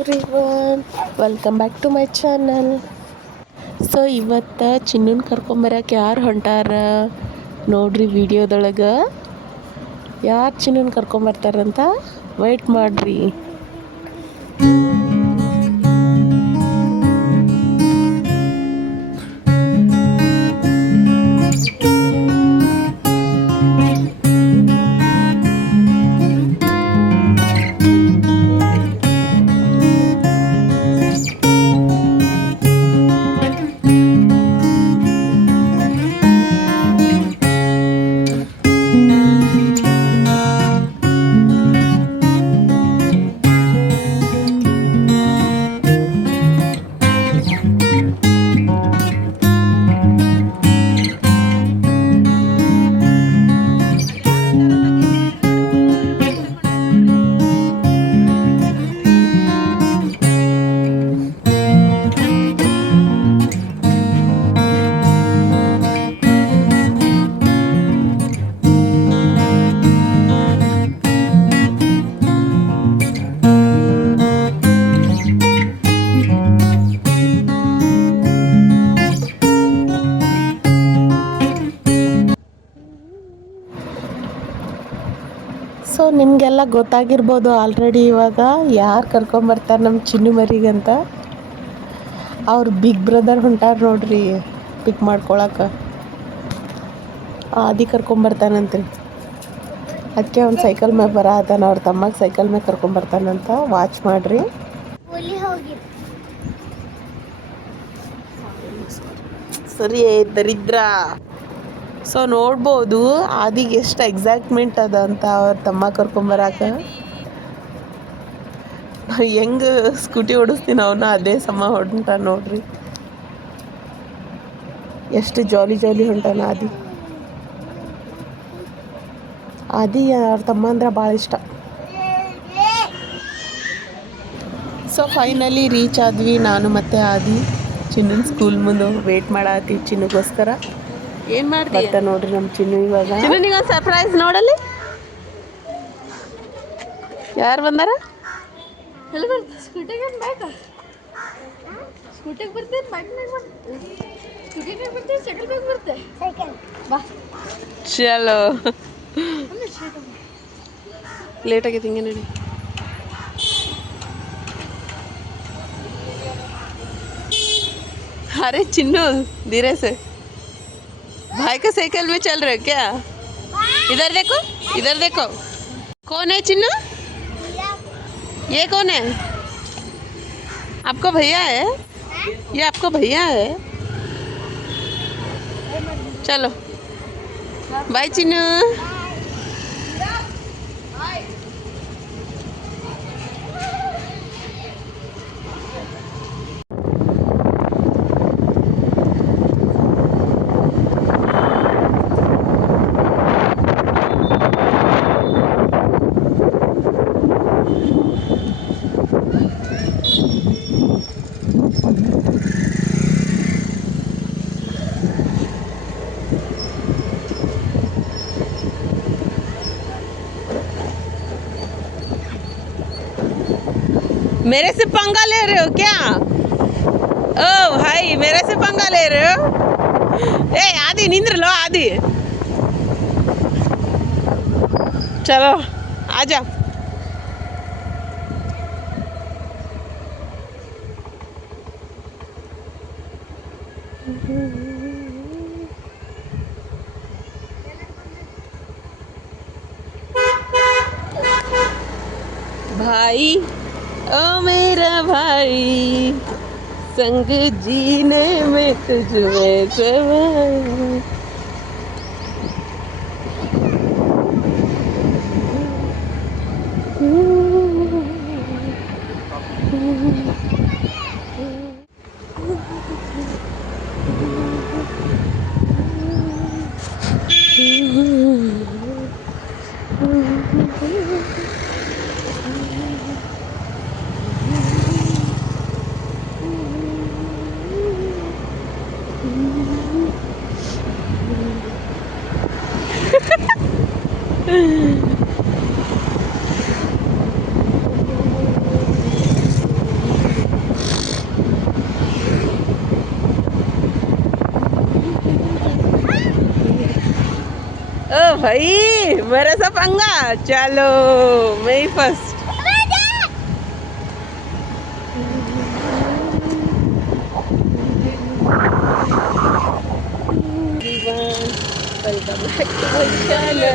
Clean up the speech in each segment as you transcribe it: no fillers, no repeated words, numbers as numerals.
Everyone, welcome back to my channel. So ಇವತ್ತು ಚಿನ್ನನ್ ಕರ್ಕೊಂಬರಕ್ಕೆ ಯಾರು ಹೊಂಟಾರ ನೋಡ್ರಿ ವಿಡಿಯೋದೊಳಗೆ. ಯಾರು ಚಿನ್ನನ್ ಕರ್ಕೊಂಬರ್ತಾರಂತ ವೆಯ್ಟ್ ಮಾಡ್ರಿ. ಸೊ ನಿಮಗೆಲ್ಲ ಗೊತ್ತಾಗಿರ್ಬೋದು ಆಲ್ರೆಡಿ ಇವಾಗ ಯಾರು ಕರ್ಕೊಂಬರ್ತಾರೆ ನಮ್ಮ ಚಿನ್ನು ಮರಿಗಂತ. ಅವ್ರು ಬಿಗ್ ಬ್ರದರ್ ಹೊಂಟಾರ ನೋಡ್ರಿ ಪಿಕ್ ಮಾಡ್ಕೊಳಕ್ಕೆ. ಆದಿ ಕರ್ಕೊಂಬರ್ತಾನಂತ್ರಿ. ಅದಕ್ಕೆ ಅವ್ನು ಸೈಕಲ್ ಮ್ಯಾಗ ಬರತ್ತಾನ, ಅವ್ರ ತಮ್ಮಗೆ ಸೈಕಲ್ ಮ್ಯಾಗ ಕರ್ಕೊಂಬರ್ತಾನಂತ. ವಾಚ್ ಮಾಡಿರಿ. ಸರಿ ದರಿದ್ರ. ಸೊ ನೋಡ್ಬೋದು ಆದಿಗೆ ಎಷ್ಟು ಎಕ್ಸೈಟ್ಮೆಂಟ್ ಅದ ಅಂತ ಅವ್ರ ತಮ್ಮ ಕರ್ಕೊಂಬರಾಕ. ಹೆಂಗೆ ಸ್ಕೂಟಿ ಓಡಿಸ್ತೀನಿ ಅವನ್ನ ಅದೇ ಸಮ ಹೊಂಟ ನೋಡ್ರಿ. ಎಷ್ಟು ಜಾಲಿ ಹೊಂಟಾನ ಆದಿ ಅವ್ರ ತಮ್ಮ ಅಂದ್ರೆ ಭಾಳ ಇಷ್ಟ. ಸೊ ಫೈನಲಿ ರೀಚ್ ಆದ್ವಿ ನಾನು ಮತ್ತೆ ಆದಿ. ಚಿನ್ನನ್ ಸ್ಕೂಲ್ ಮುಂದೆ ವೇಟ್ ಮಾಡತ್ತೀವಿ ಚಿನ್ನಗೋಸ್ಕರ. ಏನು ಮಾಡ್ತಾ ನೋಡ್ರಿ ನಮ್ಮ ಚಿನ್ನು ಇವಾಗ. ಚಿನ್ನು ಸರ್ಪ್ರೈಸ್ ನೋಡಲ್ಲಿ ಯಾರು ಬಂದಾರ. ಚಲೋ ಲೇಟ್ ಆಗೈತಿ ಹಿಂಗೆ ನೋಡಿ. अरे चिन्नू धीरे से, भाई का साइकिल में चल रहे हो क्या? इधर देखो कौन है चिन्नू? ये कौन है? आपको भैया है? ये आपको भैया है? चलो बाय चिन्नू. मेरे से पंगा ले रहे हो क्या? ओ भाई मेरे से पंगा ले रहे हो? ए आदि निंद्र लो आदि. चलो आजा. भाई ओ मेरा भाई, संग जीने में तुझमें सवाई. भाई मेरे से पंगा, चलो मैं ही first. Welcome back to my channel.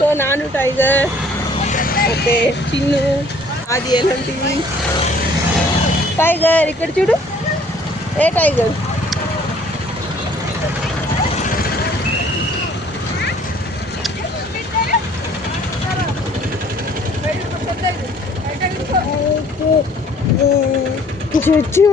So ನಾನು ಟೈಗರ್ ಮತ್ತೆ ಚಿನ್ನು ಆದಿ ಎಲ್ಲ ಹೊಂಟಿವಿ. ಟೈಗರ್ ಈ ಕಡೆ చూడు. ఏ ಟೈಗರ್ ಚುಚ್ಚು.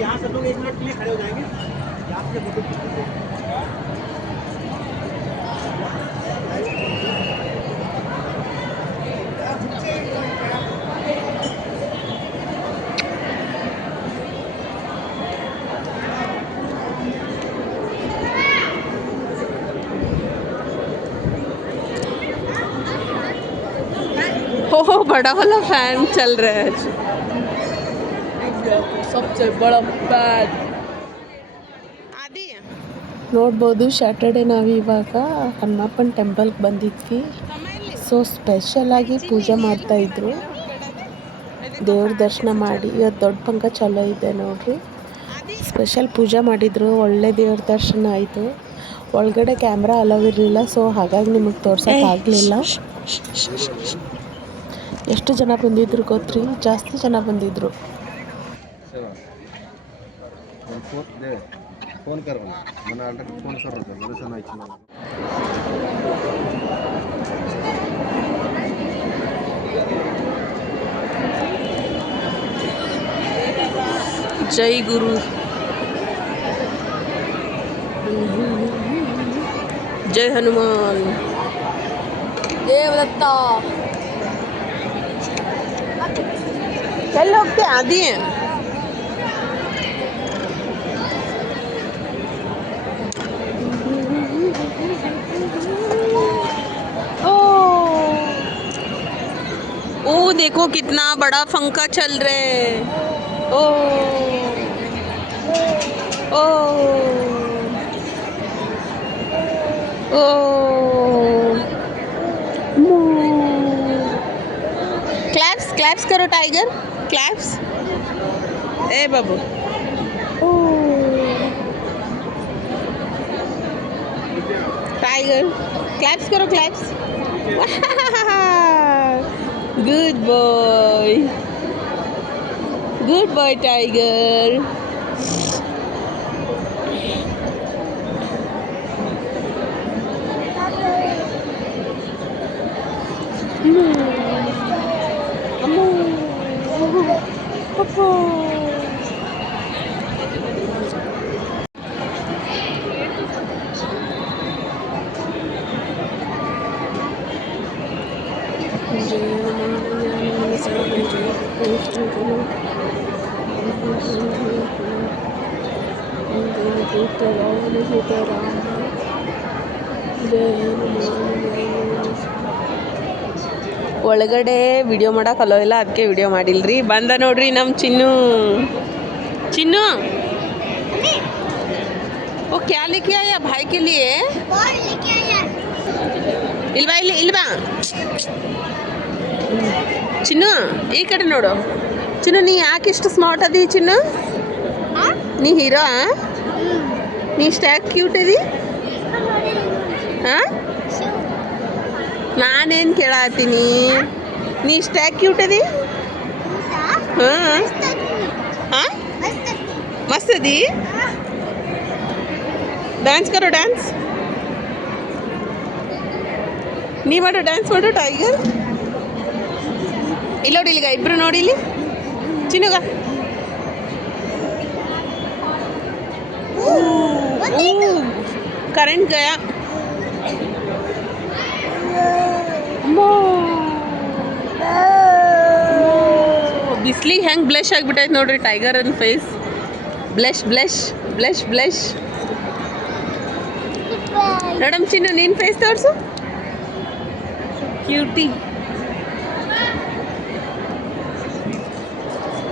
यहाँ सब लोग 1 मिनट के लिए खड़े हो जाएंगे. यहाँ से फोटो हो बड़ा वाला फैन चल रहा है. सबसे बड़ा फैन ನೋಡ್ಬೋದು. ಸ್ಯಾಟರ್ಡೆ ನಾವು ಇವಾಗ ಹನುಮಪ್ಪನ ಟೆಂಪಲ್ಗೆ ಬಂದಿದ್ವಿ. ಸೊ ಸ್ಪೆಷಲಾಗಿ ಪೂಜೆ ಮಾಡ್ತಾಯಿದ್ರು. ದೇವ್ರ ದರ್ಶನ ಮಾಡಿ ಇವತ್ತು ದೊಡ್ಡ ಪಂಕ ಚಲೋ ಇದೆ ನೋಡ್ರಿ. ಸ್ಪೆಷಲ್ ಪೂಜೆ ಮಾಡಿದರು, ಒಳ್ಳೆ ದೇವ್ರ ದರ್ಶನ ಆಯಿತು. ಒಳಗಡೆ ಕ್ಯಾಮ್ರಾ ಅಲೌ ಇರಲಿಲ್ಲ, ಸೊ ಹಾಗಾಗಿ ನಿಮಗೆ ತೋರ್ಸೋಕ್ಕಾಗಲಿಲ್ಲ. ಎಷ್ಟು ಜನ ಬಂದಿದ್ರು ಗೊತ್ತ್ರಿ? ಜಾಸ್ತಿ ಜನ ಬಂದಿದ್ರು. फोन कर मैंने ऑलरेडी फोन कर रहा था मेरे से नहीं चला. जय गुरु, जय हनुमान, देवदत्ता. चल लोग तो आदि हैं. ओ देखो कितना बड़ा पंखा चल रहे है. ओ ओ ओ क्लैप्स क्लैप्स करो टाइगर, क्लैप्स. ए बाबू टाइगर क्लैप्स करो, claps. Good boy. Good boy, Tiger. ಒಳಗಡೆ ವಿಡಿಯೋ ಮಾಡೋಕೆ ಅಲೋ ಇಲ್ಲ, ಅದಕ್ಕೆ ವಿಡಿಯೋ ಮಾಡಿಲ್ರಿ. ಬಂದ ನೋಡ್ರಿ ನಮ್ಮ ಚಿನ್ನು. ಚಿನ್ನು ಓ ಕ್ಯಾ ಲೇಕೆ ಆಯಾ ಭಾಯ್ ಕೆ ಲಿಯೆ? ಇಲ್ವಾ ಇಲ್ಲಿ ಇಲ್ವಾ ಚಿನ್ನು, ಈ ಕಡೆ ನೋಡು. ಚಿನ್ನು ನೀ ಯಾಕೆ ಇಷ್ಟು ಸ್ಮಾರ್ಟ್ ಅದಿ ಚಿನ್ನು? ನೀ ಹೀರೋ? ನೀ ಸ್ಟ್ಯಾಕ್ ಕ್ಯೂಟ್ ಅದಿ? ಹಾಂ ನಾನೇನು ಕೇಳತ್ತೀನಿ, ನೀ ಸ್ಟ್ಯಾಕ್ ಕ್ಯೂಟ್ ಅದಿ? ಹಾಂ ಹಾಂ ಮಸ್ತ್ ಅದಿ. ಡ್ಯಾನ್ಸ್ ಕರೋ, ಡ್ಯಾನ್ಸ್ ನೀ ಮಾಡು, ಡ್ಯಾನ್ಸ್ ಮಾಡು ಟೈಗರ್. ಇಲ್ಲಿ ನೋಡಿ, ಇಲ್ಲಿಗ ಇಬ್ರು ನೋಡಿ ಇಲ್ಲಿ ಚಿನ್ನುಗ. ಕರೆಂಟ್ ಗಯಾ. ಬಿಸ್ಲಿಗೆ ಹೆಂಗೆ ಬ್ಲಶ್ ಆಗಿಬಿಟ್ಟೈತೆ ನೋಡ್ರಿ ಟೈಗರ್ ಅನ್ face. Blush blush blush blush. Madam Chinnu ನೀನು ಫೇಸ್ ತೋರಿಸು cutie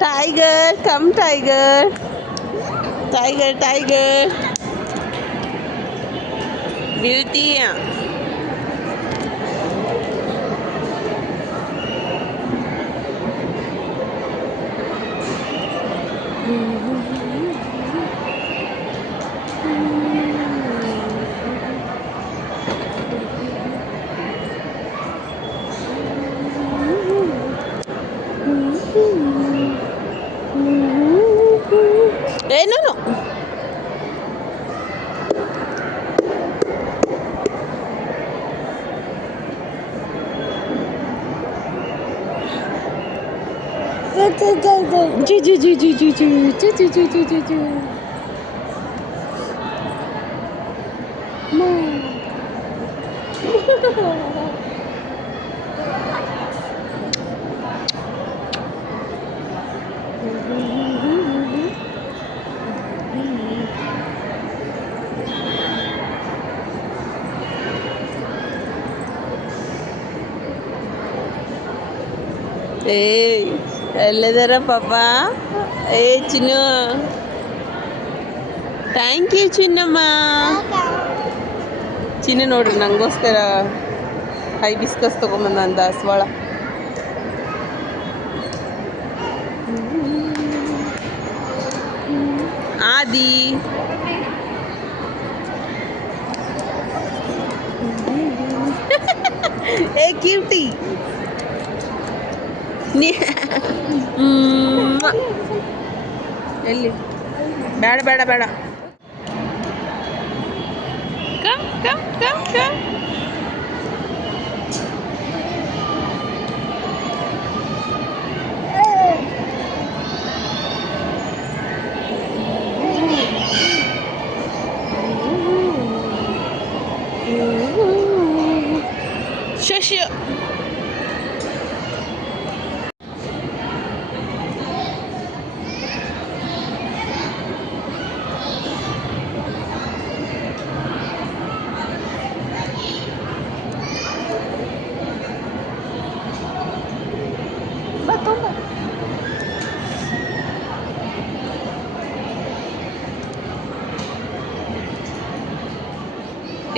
tiger come tiger tiger tiger ಬೀಳ್ತೀಯ ಏನು ಏಯ್ ಎಲ್ಲಿದಾರ ಪಾಪ ಏ ಚಿನ್ನು ಥ್ಯಾಂಕ್ ಯು ಚಿನ್ನಮ್ಮ ಚಿನ್ನು ನೋಡ್ರಿ ನಂಗೋಸ್ಕರ ಹೈಬಿಸ್ಕಸ್ ತೊಗೊಂಬಂದ ಅಂದ ದಾಸವಾಳ ಆದಿ ಏ ಕ್ಯೂಟಿ ನೀ ಎಲ್ಲಿ ಬೇಡ ಬೇಡ ಬೇಡ ಕಮ್ ಕಮ್ ಕಮ್ ಕಮ್ ಶಶ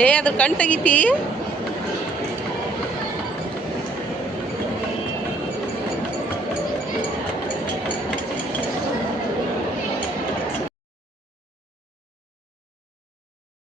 ಏ ಅದ್ರ ಕಣ್ ತೆಗಿತಿ